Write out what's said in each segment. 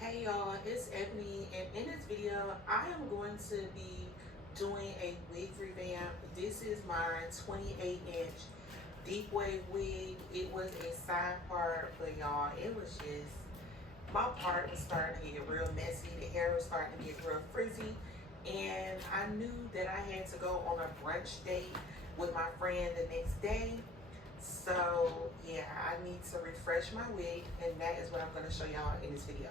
Hey y'all, it's Ebony, and in this video, I am going to be doing a wig revamp. This is my 28-inch deep wave wig. It was a side part, but y'all, it was just, my part was starting to get real messy. The hair was starting to get real frizzy, and I knew that I had to go on a brunch date with my friend the next day. So yeah, I need to refresh my wig, and that is what I'm going to show y'all in this video.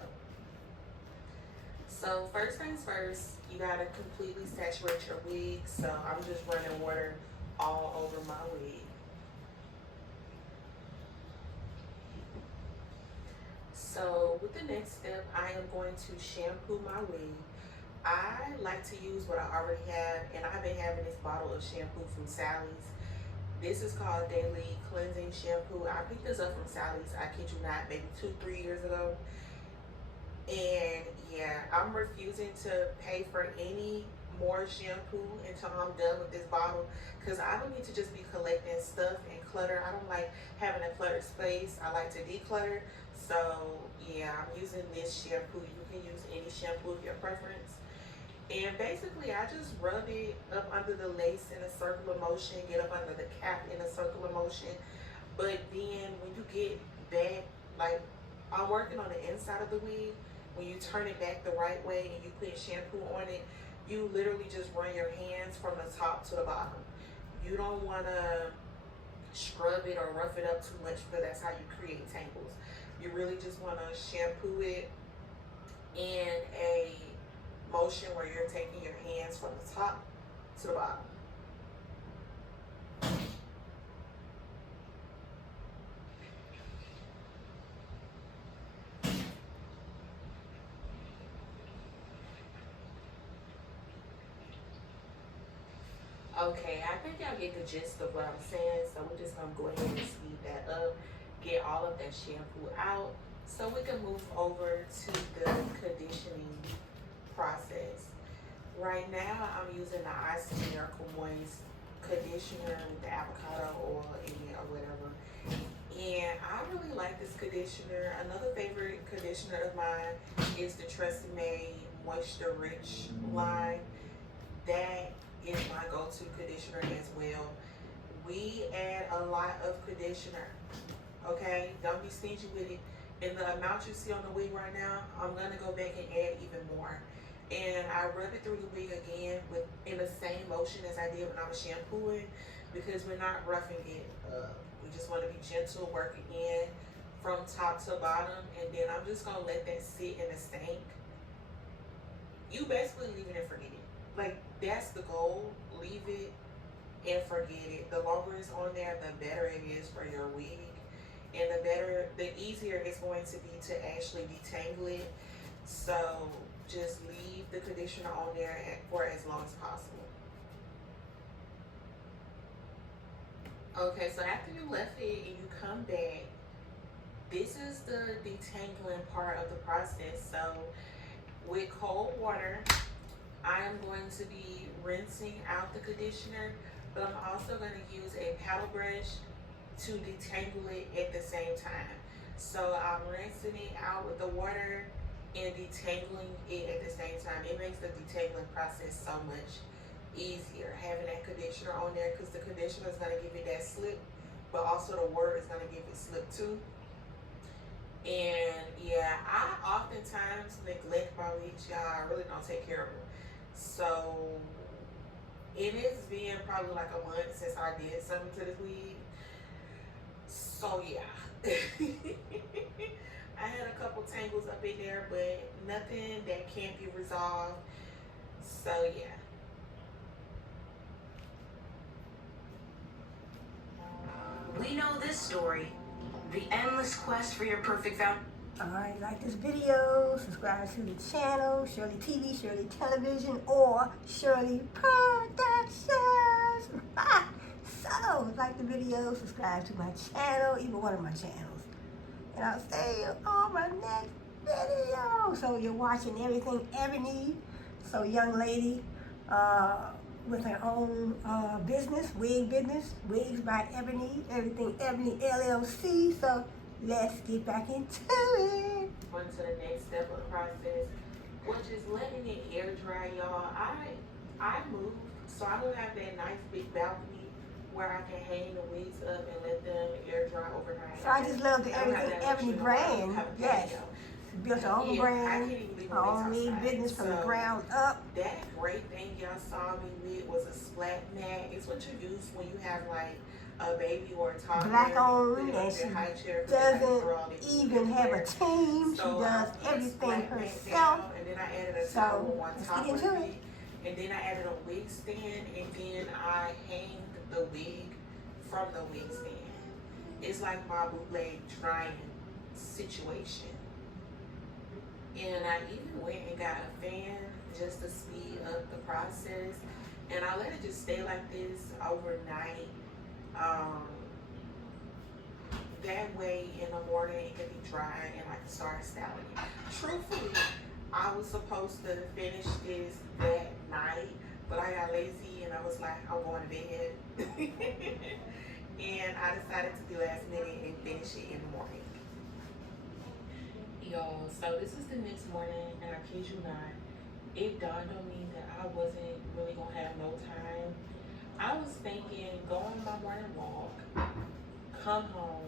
So first things first, you gotta completely saturate your wig. So I'm just running water all over my wig. So with the next step, I am going to shampoo my wig. I like to use what I already have, and I've been having this bottle of shampoo from Sally's. This is called Daily Cleansing Shampoo. I picked this up from Sally's, I kid you not, maybe 2-3 years ago. And yeah, I'm refusing to pay for any more shampoo until I'm done with this bottle, because I don't need to just be collecting stuff and clutter. I don't like having a cluttered space. I like to declutter. So yeah, I'm using this shampoo. You can use any shampoo of your preference. And basically I just rub it up under the lace in a circular motion, get up under the cap in a circular motion. But then when you get back, like I'm working on the inside of the wig, when you turn it back the right way and you put shampoo on it, you literally just run your hands from the top to the bottom. You don't want to scrub it or rough it up too much, because that's how you create tangles. You really just want to shampoo it in a motion where you're taking your hands from the top to the bottom. Okay, I think y'all get the gist of what I'm saying, so we're just gonna go ahead and speed that up, get all of that shampoo out, so we can move over to the conditioning process. Right now, I'm using the Icy Miracle Moist conditioner with the avocado oil in it or whatever. And I really like this conditioner. Another favorite conditioner of mine is the Tresemme Moisture Rich line. That is my go-to conditioner as well. We add a lot of conditioner, okay? Don't be stingy with it. And the amount you see on the wig right now, I'm gonna go back and add even more. And I rub it through the wig again in the same motion as I did when I was shampooing, because we're not roughing it up. We just want to be gentle, working in from top to bottom, and then I'm just gonna let that sit in the sink. You basically leave it and forget it. Like, that's the goal. Leave it and forget it. The longer it's on there, the better it is for your wig, and the easier it's going to be to actually detangle it. So just leave the conditioner on there for as long as possible. Okay, so after you left it and you come back, this is the detangling part of the process. So with cold water, I am going to be rinsing out the conditioner, but I'm also going to use a paddle brush to detangle it at the same time. So I'm rinsing it out with the water and detangling it at the same time. It makes the detangling process so much easier having that conditioner on there, because the conditioner is going to give it that slip, but also the water is going to give it slip too. And yeah, I oftentimes neglect my wigs, y'all. I really don't take care of them. So it has been probably like a month since I did something to this wig. So yeah. I had a couple tangles up in there, but nothing that can't be resolved. So yeah. We know this story. The endless quest for your perfect found. Alright, like this video, subscribe to the channel, Shirley TV, Shirley Television, or Shirley Productions. So, like the video, subscribe to my channel, either one of my channels. And I'll see you on my next video. So you're watching everything Ebony. So young lady with her own business, Wigs by Ebony, everything Ebony LLC. So let's get back into it. on to the next step of the process, which is letting it air dry, y'all. I moved, so I don't have that nice big balcony where I can hang the wigs up and let them air dry overnight. So I just love the I don't have everything that Ebony luxury. brand. Have a Yes. patio. Built her own Yeah, I brand, can't even leave her my own wigs made outside. business from the So, ground up. that gray thing y'all saw me with was a splat mat. It's what you use when you have like a baby or a toddler. Black You put owned, it on and their she high chair 'cause they like to doesn't throw all these even things have a everywhere. team. She So I does put a everything splat mat herself. down, and then I added a So, towel on let's top get of into it. it. And then I added a wig stand, and then I hanged the wig from the wig stand. It's like my bootleg drying situation. And I even went and got a fan just to speed up the process. And I let it just stay like this overnight. That way in the morning it can be dry and I can start styling it. Truthfully, I was supposed to finish this that night, but I got lazy and I was like, I'm going to bed. And I decided to do last minute and finish it in the morning. Y'all, so this is the next morning, and I kid you not, it dawned on me that I wasn't really gonna have no time. I was thinking, go on my morning walk, come home,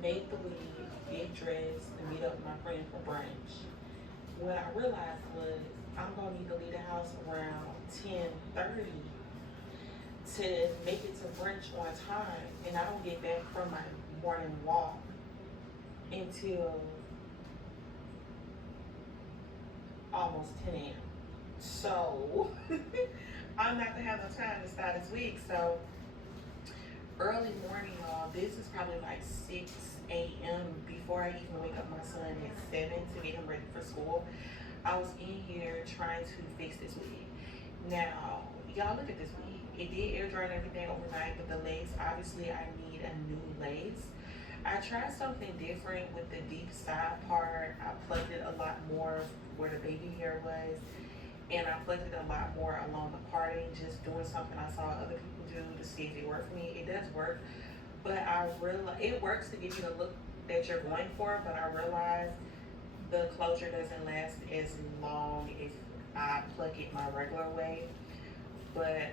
make the wig, get dressed, and meet up with my friend for brunch. What I realized was I'm gonna need to leave the house around 10:30 to make it to brunch on time, and I don't get back from my morning walk until almost 10 a.m. So I'm not gonna have no time to style this wig. So early morning, y'all, this is probably like 6 a.m. before I even wake up my son at 7 to get him ready for school. I was in here trying to fix this wig. Now, y'all look at this wig. It did air dry and everything overnight, but the lace, obviously I need a new lace. I tried something different with the deep side part. I plugged it a lot more where the baby hair was, and I plugged it a lot more along the parting, just doing something I saw other people do to see if it worked for me. It does work, but I realize it works to give you the look that you're going for, but I realize the closure doesn't last as long if I plug it my regular way. But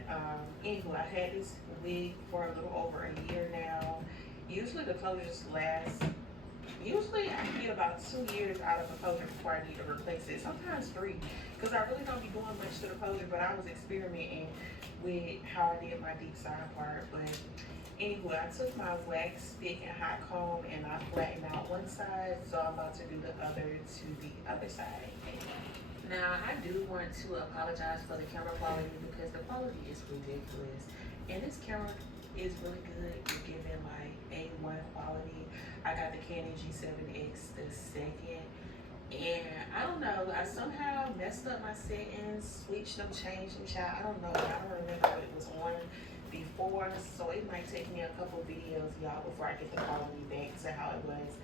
anyway, I had this wig for a little over a year now. Usually the closures last, usually I can get about 2 years out of a closure before I need to replace it. Sometimes 3, because I really don't be doing much to the closure, but I was experimenting with how I did my deep side part. But anyway, I took my wax stick and hot comb and I flattened out one side, so I'm about to do the other to the other side. Now, I do want to apologize for the camera quality because the quality is ridiculous. And this camera is really good. You're giving like A1 quality. I got the Canon G7X the second. And I don't know, I somehow messed up my settings, switched them, changed them, child. I don't know. I don't remember what it was on before. So it might take me a couple videos, y'all, before I get the quality back to how it was.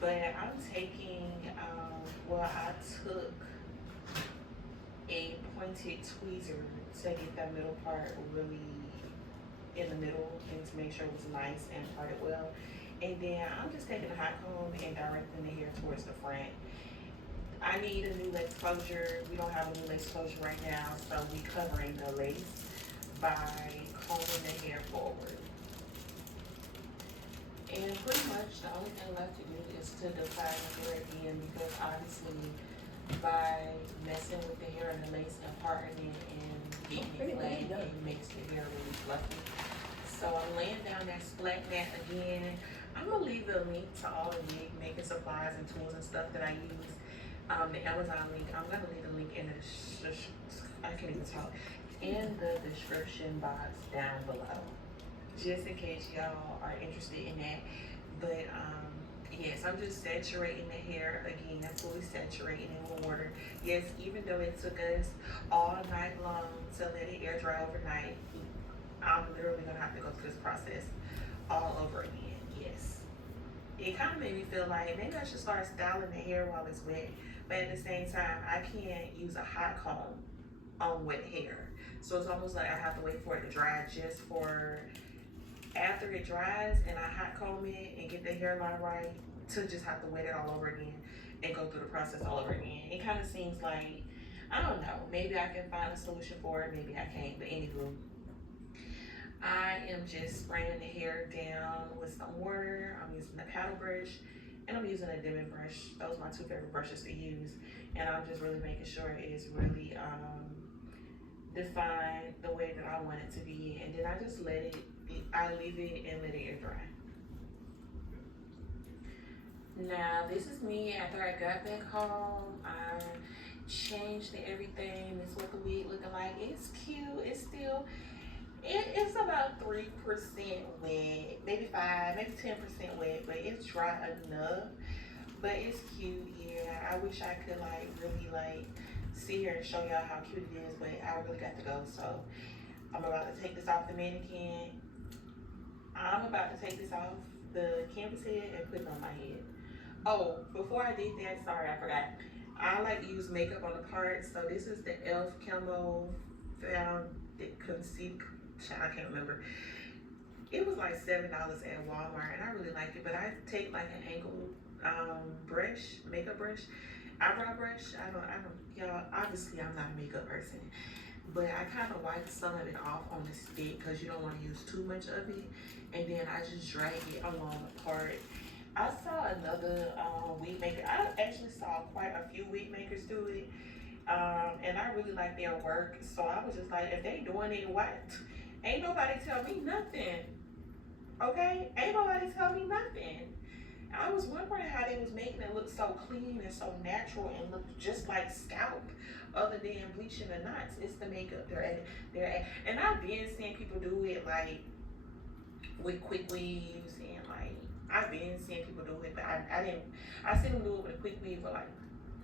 But I'm taking, I took a pointed tweezer to get that middle part really in the middle and to make sure it was nice and parted well. And then I'm just taking a hot comb and directing the hair towards the front. I need a new lace closure. We don't have a new lace closure right now, so we covering the lace by combing the hair forward. And pretty much the only thing left to do is to define the hair again, because obviously by messing with the hair and the lace and parting it and getting it flat, it makes the hair really fluffy. So I'm laying down that splat mat again. I'm gonna leave the link to all the wig making supplies and tools and stuff that I use. The Amazon link, I'm gonna leave the link in the description box down below, just in case y'all are interested in that. But yes, I'm just saturating the hair again, fully saturating it with water. Yes, even though it took us all night long to let it air dry overnight, I'm literally gonna have to go through this process all over again. Yes, it kind of made me feel like maybe I should start styling the hair while it's wet, but at the same time, I can't use a hot comb on wet hair. So it's almost like I have to wait for it to dry just for after it dries and I hot comb it and get the hairline right to just have to wet it all over again. and go through the process all over again. It kind of seems like, I don't know, maybe I can find a solution for it, maybe I can't. But anywho, I am just spraying the hair down with some water. I'm using the paddle brush and I'm using a Diamond brush. Those are my two favorite brushes to use. And I'm just really making sure it's really defined the way that I want it to be. And then I just I leave it and let it air dry. Now, this is me after I got back home. I changed everything. This is what the wig looking like. It's cute. It's still, it's about 3% wet, maybe 5, maybe 10% wet, but it's dry enough. But it's cute, yeah. I wish I could like really like see her and show y'all how cute it is, but I really got to go. So I'm about to take this off the mannequin. I'm about to take this off the canvas head and put it on my head. Oh, before I did that, sorry, I forgot. I like to use makeup on the part. So this is the e.l.f. Camo Found Conceal. I can't remember. It was like $7 at Walmart, and I really like it. But I take like an angled brush, makeup brush, eyebrow brush. I don't, y'all. Obviously, I'm not a makeup person, but I kind of wipe some of it off on the stick because you don't want to use too much of it, and then I just drag it along the part. I saw another wig maker. I actually saw quite a few wig makers do it, and I really like their work. So I was just like, if they doing it, what? Ain't nobody tell me nothing. Okay, ain't nobody tell me nothing. I was wondering how they was making it look so clean and so natural and look just like scalp, other than bleaching the knots. It's the makeup they're at. And I've been seeing people do it like with quick weaves and like I've been seeing people do it, but I didn't. I seen them do it with a quick weave, but like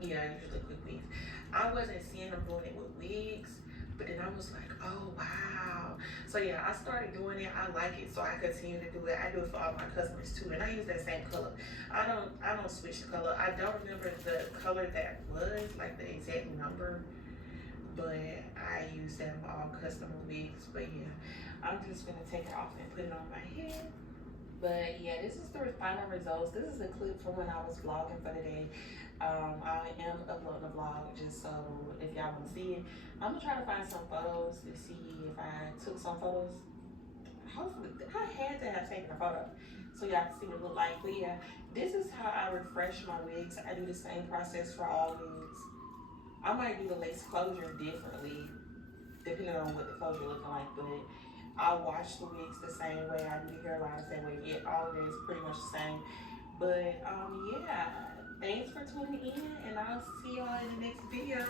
usually quick weaves. I wasn't seeing them doing it with wigs. But then I was like, oh wow. So yeah, I started doing it. I like it, so I continue to do it. I do it for all my customers too, and I use that same color. I don't switch the color. I don't remember the color that was, like the exact number, but I use that on all customer wigs. But yeah, I'm just gonna take it off and put it on my head. But yeah, this is the final results. This is a clip from when I was vlogging for the day. I am uploading a vlog just so if y'all want to see it. I'm gonna try to find some photos to see if I took some photos. Hopefully, I had to have taken a photo so y'all can see what it look like. But yeah, this is how I refresh my wigs. I do the same process for all wigs. I might do the lace closure differently depending on what the closure looking like, but I wash the wigs the same way. I do the hairline the same way. Yeah, all of it is pretty much the same. But yeah, thanks for tuning in, and I'll see y'all in the next video.